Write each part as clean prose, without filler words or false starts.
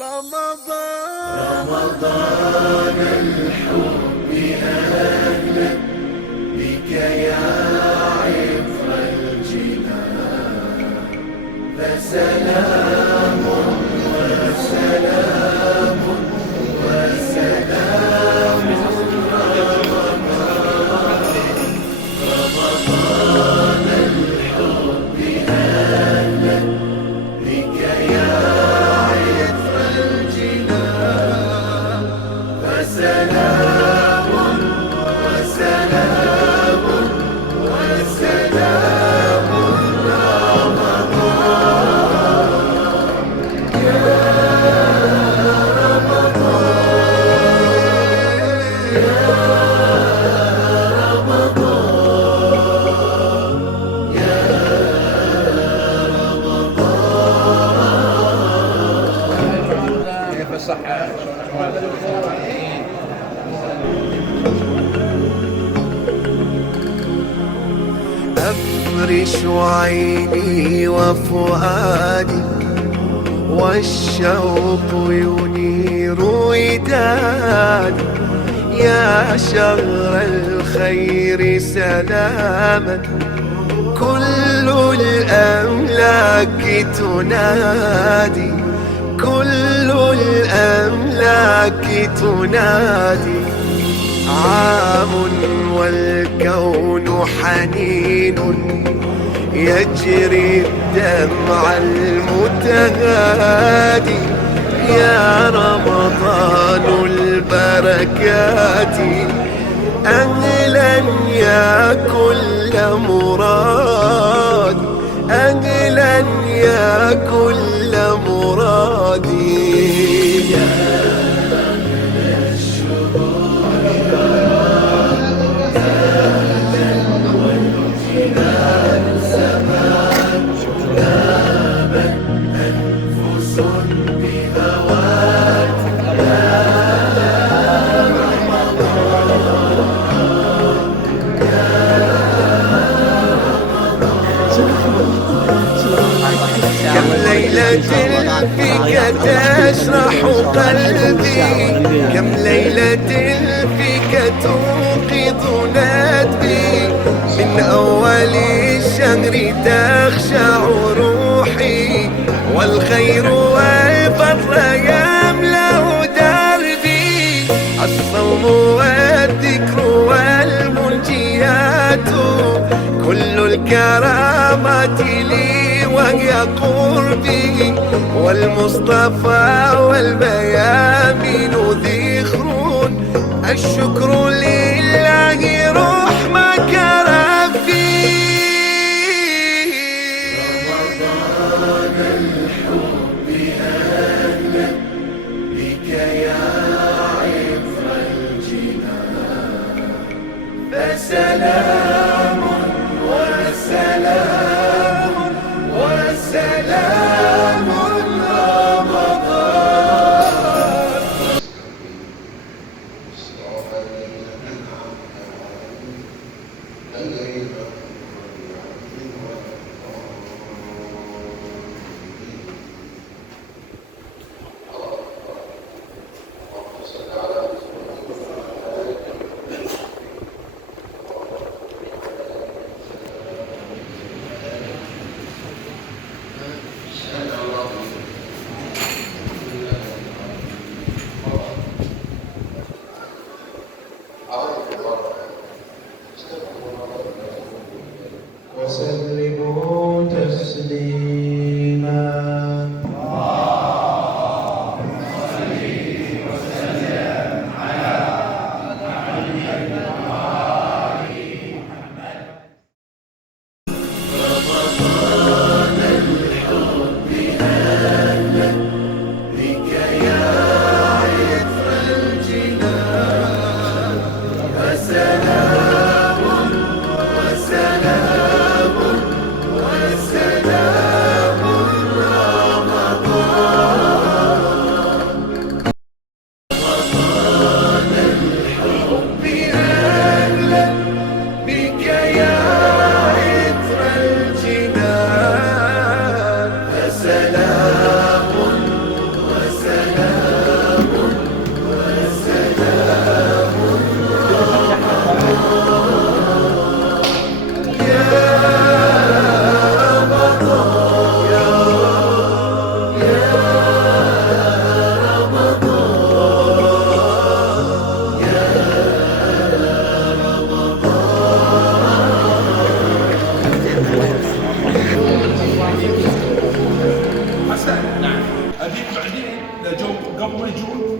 رمضان الحب أهلا بك يا عطر الجنان، فسلام وسلام وسلام رمضان الحب أهلا بك يا عطر الجنان، فسلام وسلام وسلام رمضان يا رمضان يا رمضان يا رمضان. كيف الصحة؟ أفرش عيني وفؤادي والشوق ينير ودادي، يا شهر الخير سلاما كل الأملاك تنادي، كل الأملاك تنادي. عام والكون حنين يجري الدمع المتهادي، يا رمضان البركات أهلا يا كل مراد، أهلا يا كل مرادي. كم ليلة فيك تشرح قلبي، كم ليلة فيك توقظ ندبي، من أول الشهر تخشع روحي، والخير والفضل يملأ دربي، الصوم والذكر والمنجيات كل الكرامات لي وهي قربي، والمصطفى والميامين ذخر، الشكر لله رحمك ربي. رمضان الحب أهلا بك يا عطر الجنان، فسلام وسلام وسلام رمضان.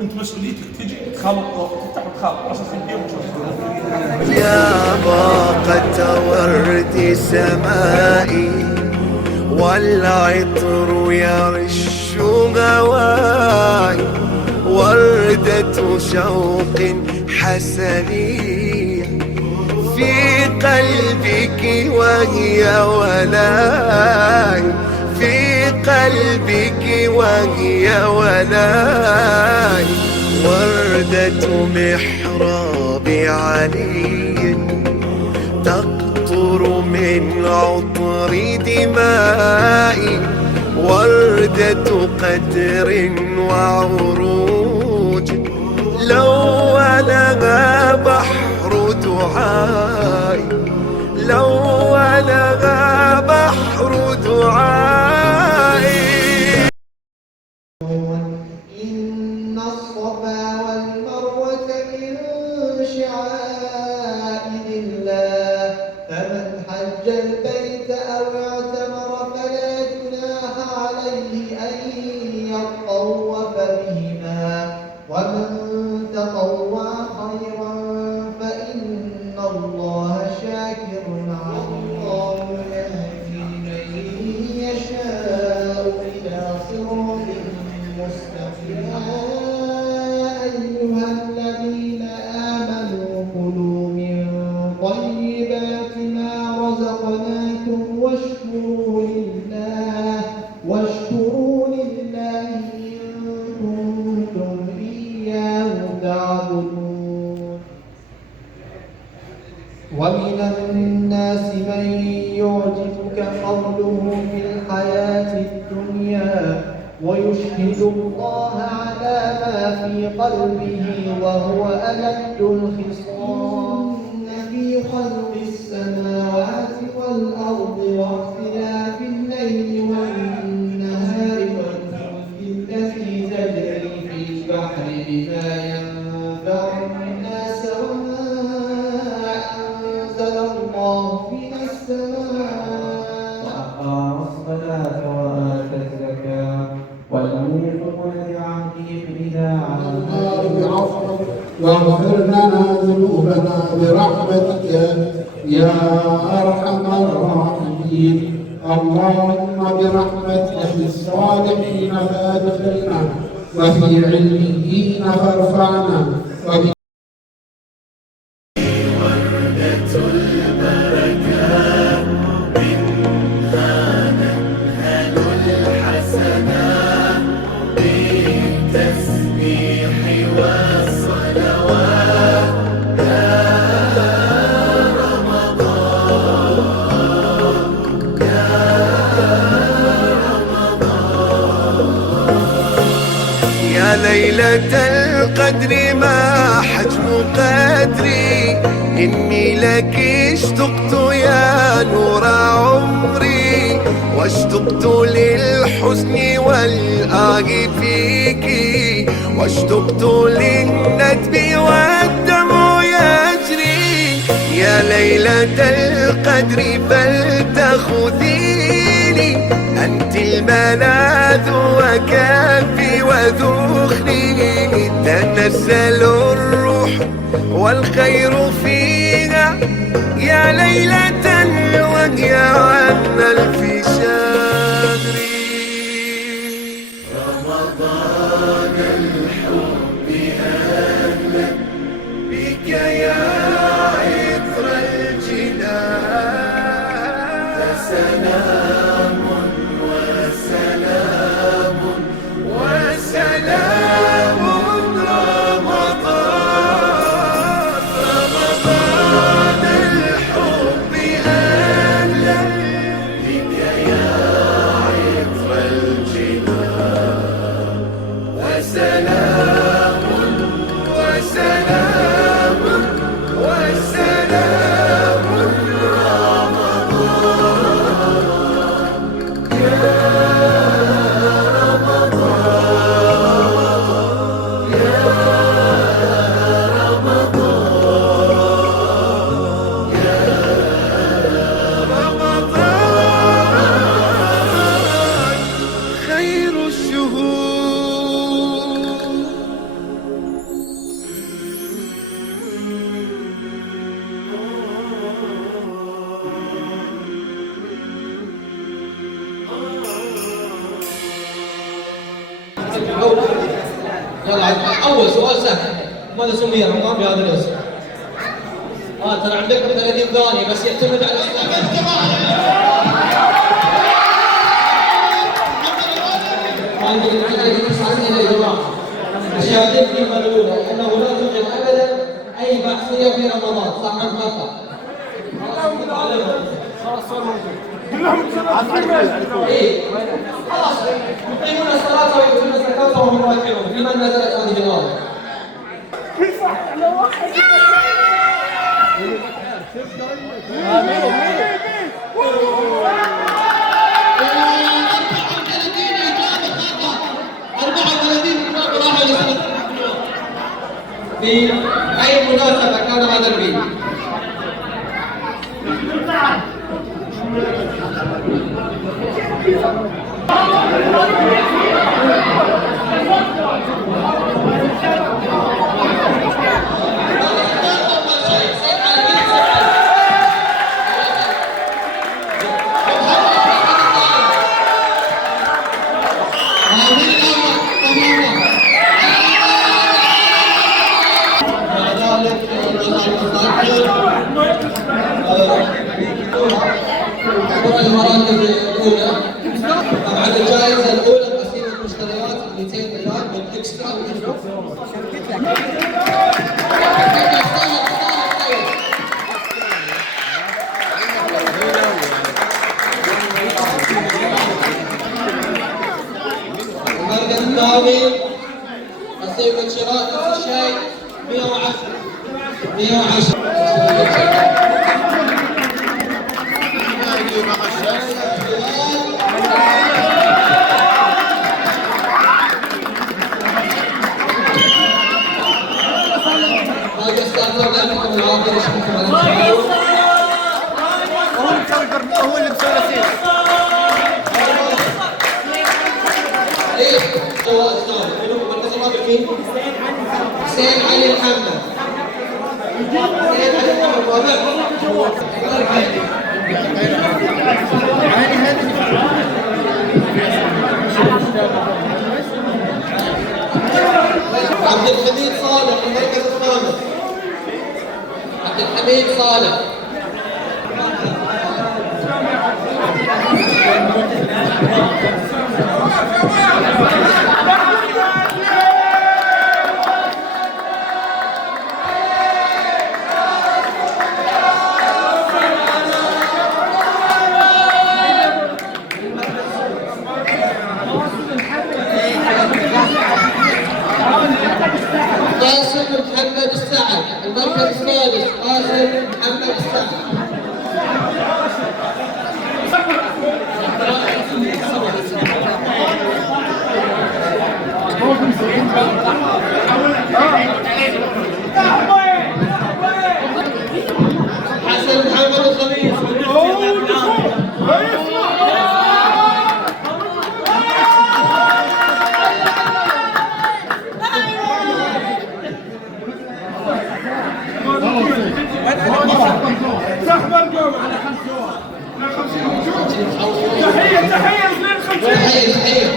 انت مسؤوليتك تجي تخلط تفتح وتخلط عشان تبيع وتشوف. يا باقة ورد سمائي والعطر يرش غواي، وردة شوق حسنية في قلبك وهي ولاي، في قلبك وهي ولاي. وردة محراب علي تقطر من عطر دمائي، وردة قدر وعروج لونها بحر دعائي، لونها بحر دعائي. إن الصفا والمروة من شعائر الله، فمن حج البيت أو اعتمر فلا جناح عليه أن يطوف بهما، ومن تطوع خيرا فإن الله شاكر عليم. الله يهدي من يشاء إلى صراط مستقيم. يا أيها الذين آمنوا كلوا من طيبات ما رزقناكم واشكروا لله إن كنتم إياه تعبدون. ومن الناس من يعجبك قوله في الحياة الدنيا ويشهد الله على ما في قلبه وهو ألد الخصام. في خلق السماوات والأرض واختلاف الليل والنهار والفلك التي تجري في البحر بما ينفع الناس وما أنزل الله من السماء، وأقام الصلاة وآتى الزكاة والموفون بعهدهم إذا عاهدوا. واغفر لنا ذنوبنا برحمتك يا أرحم الراحمين. اللهم برحمتك في الصالحين فأدخلنا، وفي عليين فارفعنا، وردة البركات منها ننهل الحسنات بالتسبيح والصلوات. يا رمضان يا رمضان، يا ليلة القدر ما حجم قدري، إني لك اشتقت يا نور عمري، واشتقت للحزن والآه فيك، واشتقت للندب والدمع يجري. يا ليلة القدر فلتخذيني، أنت الملاذ وكافي وذخري، تنزل الروح والخير فيها، يا ليلة وهي عن ألف شهر. رمضان الحب أهلا بك يا عطر الجنان، فسلام وسلام وسلام رمضان. رمضان الحب أهلا بك يا يلا اول سؤال سهل، ماذا سمي رمضان بهذا الاسم؟ ترى عندكم 30 ثانية بس يعتمد على عندي 9 أسئلة يا جماعة. شهادتي مغلولة لأنه لا توجد أبدا أي بحثية في رمضان، صح أم خطأ؟ خلاص صار موجود كلهم إيه خلاص يقيمون الصلاة ويؤتون الزكاة وهم راكعون، لمن نزلت هذه الآية؟ في أي مناسبة كان هذا الفيديو؟ المراكز الأولى طبعا الجائزة الأولى قسيمة مشتريات 200 ريال بالإكسترا المركز الثاني قسيمة شراء نفس الشيء 110 هو اللي مسوي رصيد. ليش؟ سواء حسين علي محمد. حسين علي محمد عبد الحميد صالح المركز الخامس. عبد الحميد صالح. قاسم محمد السعد المركز السادس. قاسم محمد السعد. حسن محمد الخميس. تحية 52 تحية.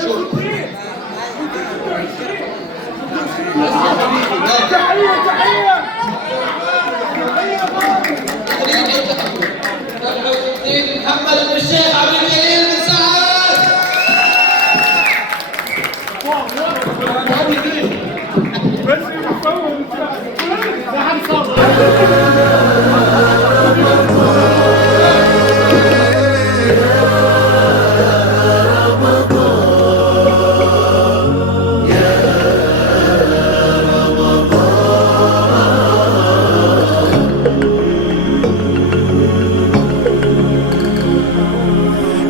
شوف محمد بن الشيخ عبد الجليل بن سعد.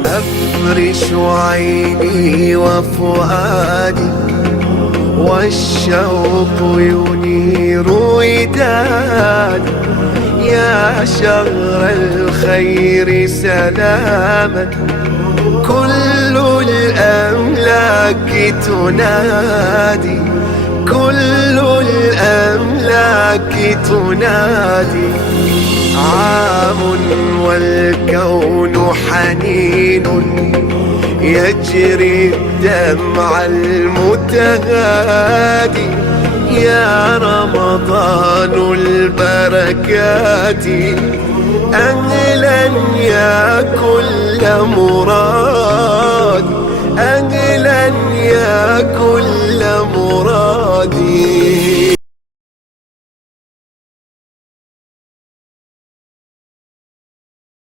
أفرش عيني وفؤادي والشوق ينير ودادي يا شهر الخير سلاما كل الأملاك الأملاك تنادي، كل الأملاك تنادي. عام والكون حنين يجري الدمع المتهادي. يا رمضان البركات أهلا يا كل مراد، أهلا يا كل